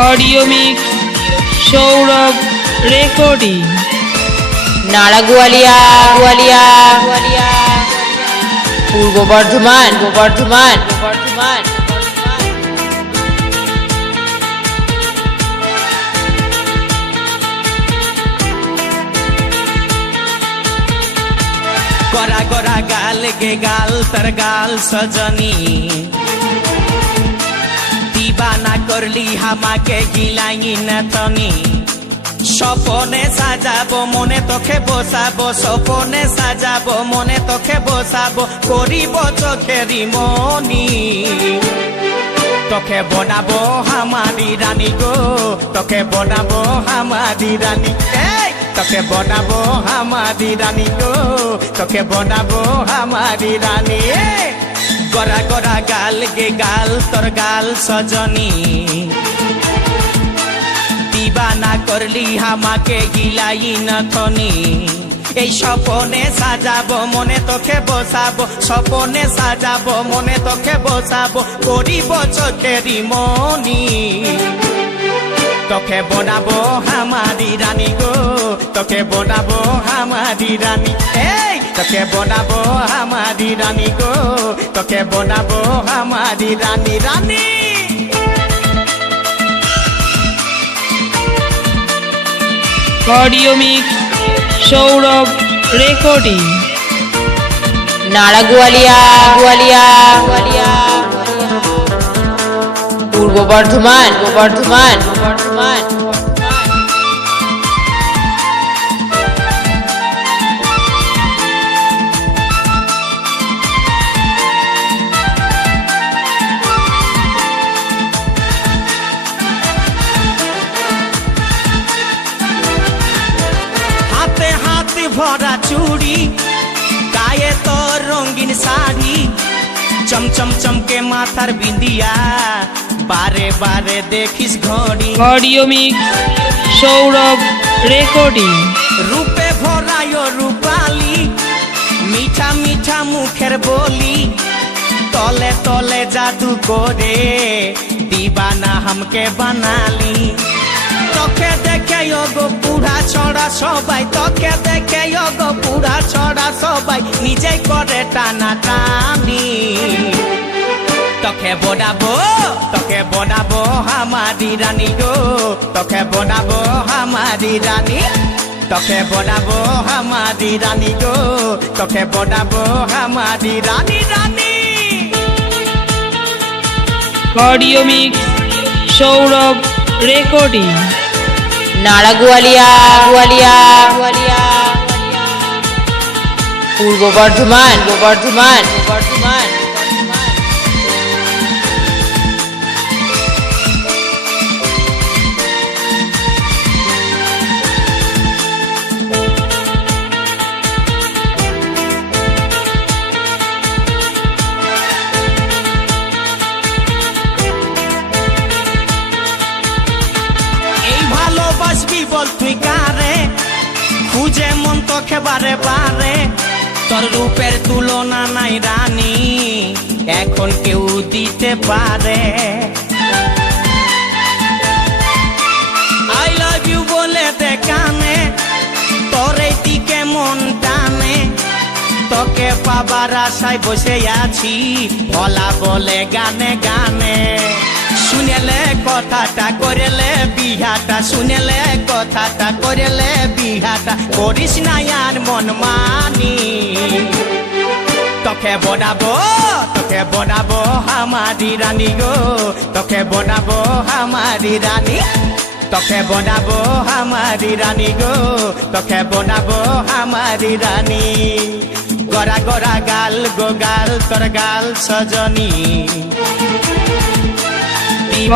audio mix Sourav recording নাড়া গোয়ালিয়া গোয়ালিয়া গোয়ালিয়া পূর্ব বর্ধমান বর্ধমান বর্ধমান गोरा गोरा गाल गे गाल तर गाल सजनी दीवाना करली हामाके गिलाई न तनी सपने साजाबो मने तोखे बसाबो सपने साजाबो मने तोखे बसाबो करिब चोखेरी मनी तोखे बनाबो हमारी रानी गो तोखे बनाबो हमारी रानी तोखे बनाबो हमारी रानी गो तोखे बनाबो हमारी रानी गोरा गोरा गाल गे गाल तोर गाल सजनी दीवाना करली हामाके गिलाई न थनी এই স্বপনে সাজাবো মনে তোকে বসাবো স্বপনে সাজাবো মনে তোকে বসাবো করিব চোখেরি মনি তোকে বনাবো হামারি রানী গো তোকে বনাবো হামারি রানী এই তোকে বনাবো হামারি রানী গো তোকে বনাবো হামারি রানী রানী অডিও মিক্স সৌরভ রেকর্ডিং নাড়া গোয়ালিয়া গোয়ালিয়া গোয়ালিয়া পূর্ব বর্ধমান বর্ধমান বর্ধমান भरा चूड़ी गाये तो रंगीन साड़ी चमचम चमके माथार बिंदिया बारे बारे देखिस घड़ी অডিও মিক্স সৌরভ রেকর্ডিং रूपे भरायो रूपाली मीठा मीठा मुखेर बोली तले तले जादू करे दीवाना हमके बनाली তোকে দেখে গো পুরা ছড়া সবাই তোকে দেখে গো পুরা ছড়া সবাই নিজেই করে টানা টানি তোকে বনাবো হামারি রানী গো তোকে বনাবো হামারি রানী তোকে বনাবো হামারি রানী গো তোকে বনাবো হামারি রানী রানী অডিও মিক্স সৌরভ রেকর্ডিং নাড়া গোয়ালিয়া গোয়ালিয়া গোয়ালিয়া পূর্ব বর্ধমান বর্ধমান বর্ধমান বল তুই কারে খুঁজে মন তোকে বারে বারে তোর রূপের তুলনা নাই রানী এখন কেউ দিতে পারে আই লাভ ইউ বলে দে কানে তোর এই দিকে মন টানে তোকে পাবার আশায় বসে আছি ভোলা বলে গানে গানে শুনেলে কথাটা করেলে বিহাটা শুনেলে কথাটা করেলে বিহাটা করিস না আর মন মানি তোকে বনাবো হামারি রানী গো তোকে বনাবো হামারি রানী তোকে বনাবো হামারি রানী গো তোকে বনাবো হামারি রানী গোরা গোরা গাল গো গাল তোর গাল Sajani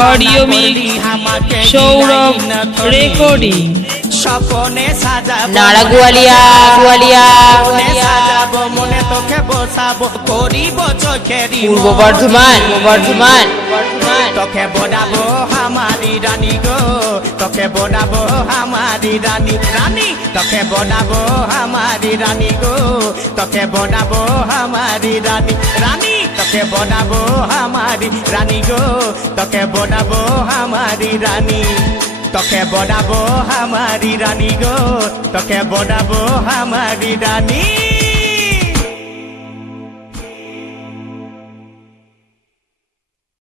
audio mix Sourav recording স্বপনে সাজাবো নাড়া গোয়ালিয়া গোয়ালিয়া সাজাবো মনে তোকে বসাবো করিব চোখেরি পূর্ব বর্ধমান বর্ধমান বর্ধমান তোকে বনাবো হামারি রানী গো তোকে বনাবো হামারি রানী রানী তোকে বনাবো হামারি রানী গো তোকে বনাবো হামারি রানী রানী তোকে বনাবো আমারি রানী গো তোকে বনাবো আমারি রানী তোকে বনাবো আমারি রানী গো তোকে বনাবো আমারি রানী